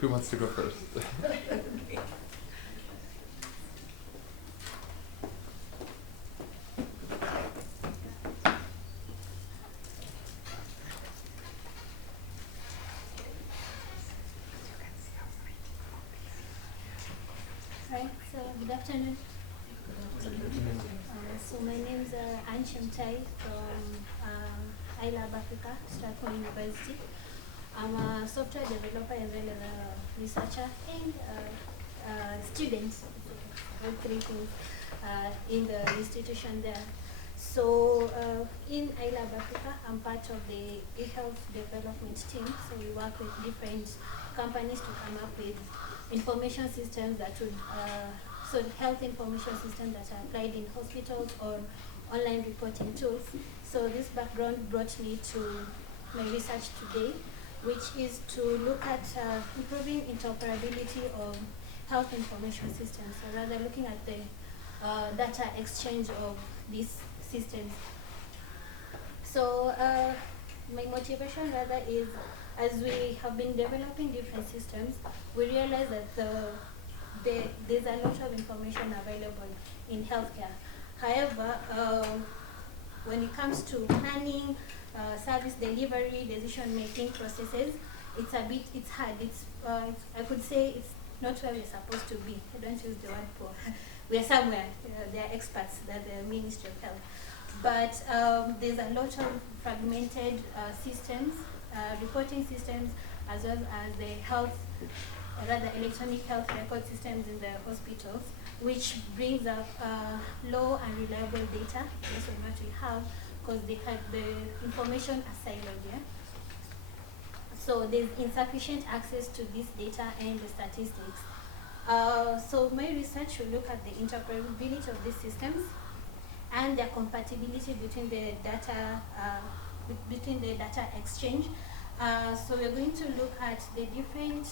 Who wants to go first? Right, so good afternoon. So my name is Anchemtai from iLab Africa, Strathmore University. I'm a software developer as well as a researcher and student, all three things in the institution there. So in iLab Africa, I'm part of the e-health development team. So we work with different companies to come up with information systems that would, so health information systems that are applied in hospitals or online reporting tools. So this background brought me to my research today, which is to look at improving interoperability of health information systems, so rather looking at the data exchange of these systems. So my motivation rather is, as we have been developing different systems, we realize that there's a lot of information available in healthcare. However, when it comes to planning, service delivery, decision-making processes, it's hard. I could say it's not where we're supposed to be. I don't use the word poor. We're somewhere. There are experts, that the Ministry of Health. But there's a lot of fragmented systems, reporting systems, as well as the health, or rather electronic health record systems in the hospitals, which brings up low and reliable data based on what we have, because the information are siloed, yeah? So there's insufficient access to this data and the statistics. So my research will look at the interoperability of these systems and their compatibility between the data exchange. So we're going to look at the different,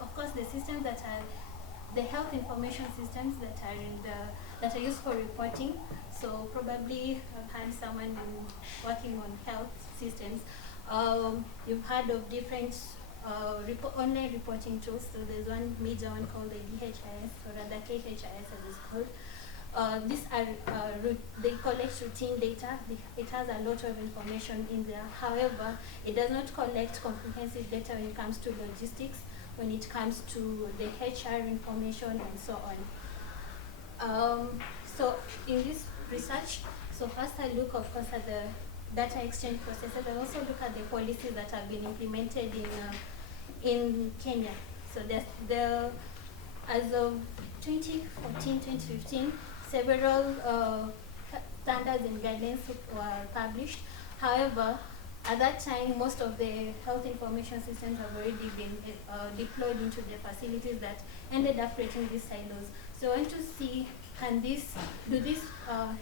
of course, the systems that are the health information systems that are used for reporting. So probably I've had someone working on health systems. You've heard of different online reporting tools. So there's one major one called the DHIS, or rather KHIS as it's called. These are they collect routine data. It has a lot of information in there. However, it does not collect comprehensive data when it comes to logistics, when it comes to the HR information and so on. So in this research, so first I look, of course, at the data exchange processes. I also look at the policies that have been implemented in Kenya. So as of 2014, 2015, several standards and guidelines were published. However, at that time, most of the health information systems have already been deployed into the facilities that ended up creating these silos. So I want to see, do these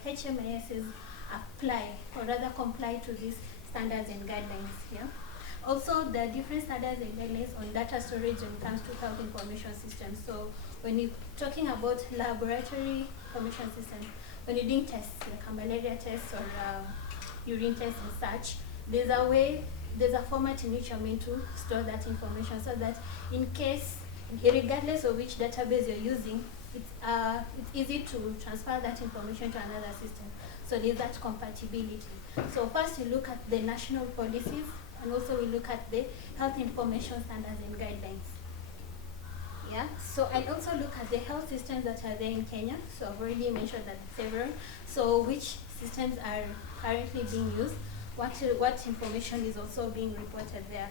HMISs apply, or rather comply to these standards and guidelines here? Also, there are different standards and guidelines on data storage when it comes to health information systems. So when you're talking about laboratory information systems, when you're doing tests, like a malaria test or urine tests and such, there's a format in which you're meant to store that information, so that in case, regardless of which database you're using, it's easy to transfer that information to another system. So there's that compatibility. So first you look at the national policies, and also we look at the health information standards and guidelines. Yeah, so I also look at the health systems that are there in Kenya. So I've already mentioned that several. So which systems are currently being used? What information is also being reported there?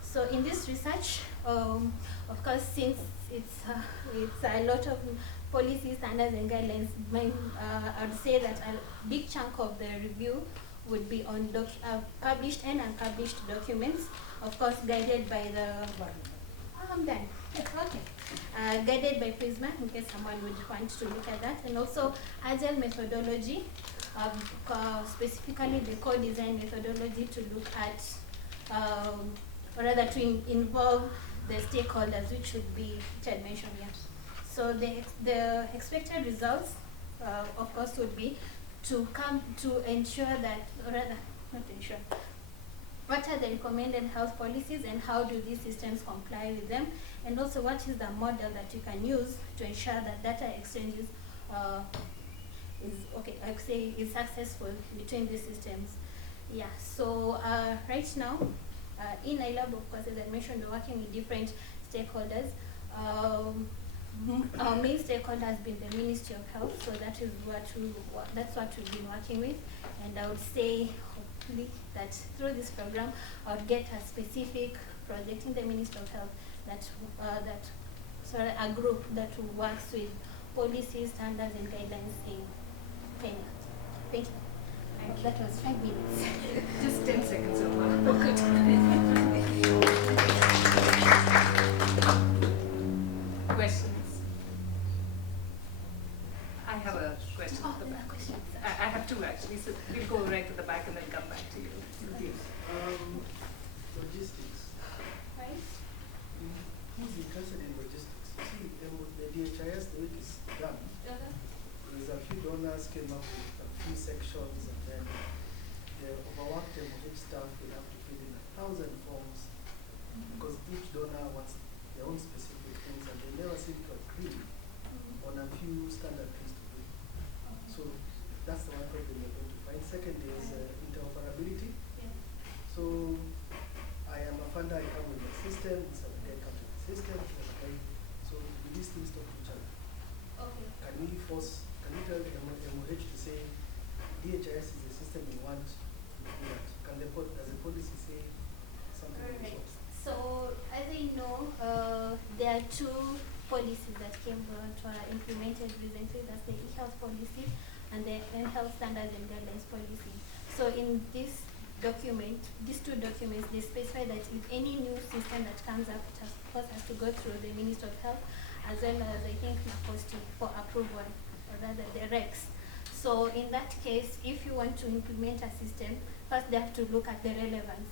So in this research, of course, since it's a lot of policy standards and guidelines, I would say that a big chunk of the review would be on published and unpublished documents, of course, guided by the. I'm done. Okay. Guided by Prisma, in case someone would want to look at that, and also agile methodology, specifically the core design methodology to look at, or rather to involve the stakeholders, which should be, which I mentioned here. So the expected results, of course, would be to ensure that, or rather, not ensure, what are the recommended health policies and how do these systems comply with them, and also what is the model that you can use to ensure that data exchanges is successful between these systems. Yeah, so right now in iLab, of course, as I mentioned, we're working with different stakeholders. Our main stakeholder has been the Ministry of Health, so that's what we've been working with, and I would say hopefully that through this program I would get a specific project in the Ministry of Health a group that works with policies, standards, and guidelines in Kenya. Thank you. That was 5 minutes. Just 10 seconds of questions? I have a question. Oh, there are questions. I have two actually, so we'll go right to the back and then come back to you. Logistics. Right? Who's interested in logistics? See, the DHIS, the way it is done, there's a few donors came up with a few sections, and then the overworked MOH staff will have to fill in 1,000 forms because each donor wants their own specific things, and they never seem to agree on a few standard things to do. So that's the one problem we're going to find. Second is interoperability. Yeah. So I am a funder, I come with the system, somebody I come with the system, so these things talk to each other. Okay. Can we tell MOH to say DHIS is the system we want to do that? Does the policy say something like Right. that? So as I know, there are two policies that were implemented recently. That's the e-health policy and the health standards and guidelines policy. So in this document, these two documents, they specify that if any new system that comes up, it has to go through the Ministry of Health, as well as I think NACOSTI for approval, or rather the REX. So in that case, if you want to implement a system, first they have to look at the relevance.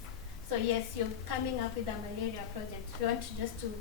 So yes, you're coming up with a malaria project. You want to just to